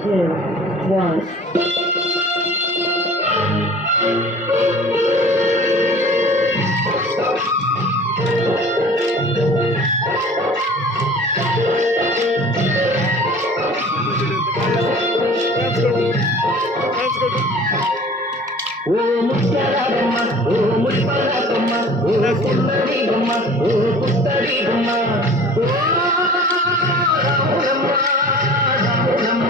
2, 1. ఓ ముచ్చరాగమ్మ ఓ ముడిపరాగమ్మ ఓ పుల్లడి గుమ్మ ఓ పుత్తడి గుమ్మ ఓ రాములమ్మ రాములమ్మ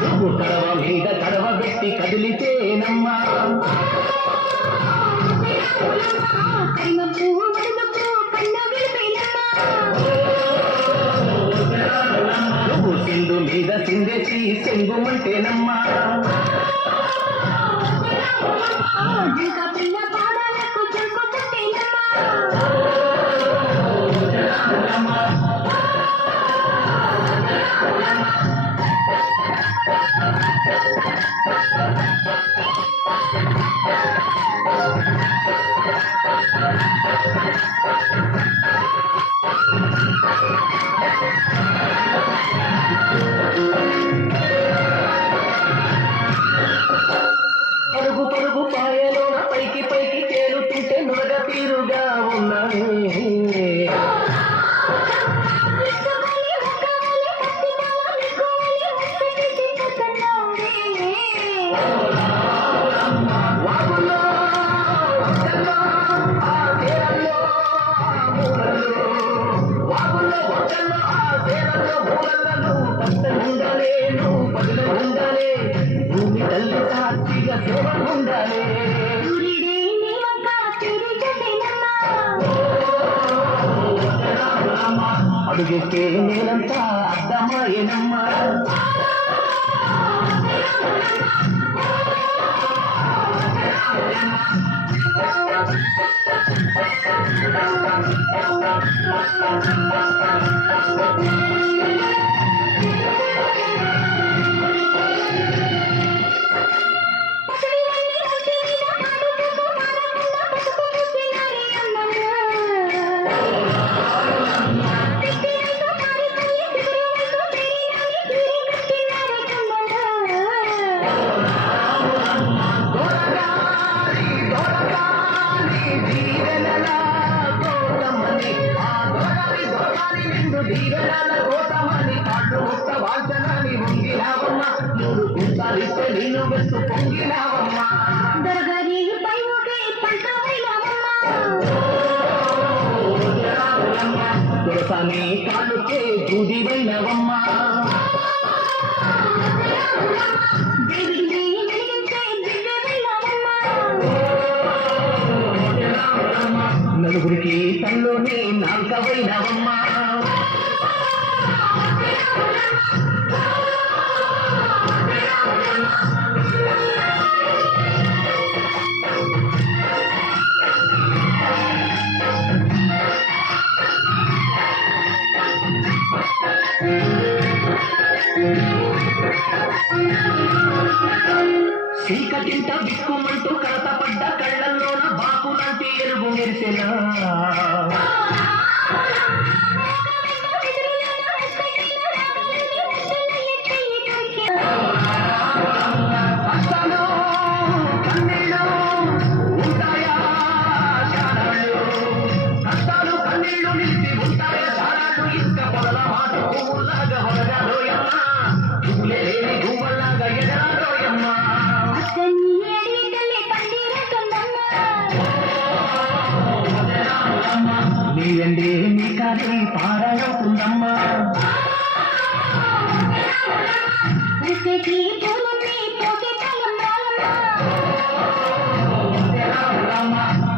నువ్వు కడవ మీద కడవ పెట్టి కదిలితేనమ్మా నువ్వు సింధు మీద సిందేసి సెంగుమంటేనమ్మా పరుగు పరుగు పాయలోన పైకి పైకి తేలుతుంటే నురగ తీరుగా ఉన్నాయి వాగుల్లో వద్దల్లో ఆ తీరంలో మూలల్లో వాగుల్లో వద్దల్లో ఆ తీరంలో మూలల్లో పచ్చగుండాలే నువ్వు పదిలో ఉండాలే భూమి తల్లి సాక్షిగా సేవ ఉండాలే అడుగెక్కే నేనంతా అర్థమాయేనమ్మా దీవెనల కోసమని పాటు ఒక్క వాంఛనాన్ని ఉంగినావమ్మ మూడు గుంటాలిస్తే నేను వెత్తు పొంగినావమ్మ దొరసాని కాళ్ళుకే దూదివైనవమ్మ నలుగురికి తల్లోనే నాల్కవైనవమ్మ చీకటింట బిక్కుమంటూ కడతపడ్డ కళ్ళల్లోన బాకులాంటి ఎరుగు మెరిసెనా కష్టాలు కన్నీళ్ళు ఉంటాయా శారాళ్ళు కష్టాలు కన్నీళ్ళు నిలిచి ఉంటాయా శారాళ్ళు ఇసుక పొదల మాట పువ్వులాగా వరగాలోయమ్మా పువ్వులే లేని గువ్వల్లాగా ఎదరాలోయమ్మా నీరండి నీ కాదు పారాడుతుందమ్మా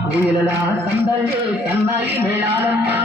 కూయలలా సందళ్ళే సన్నాయి మేళాలమ్మా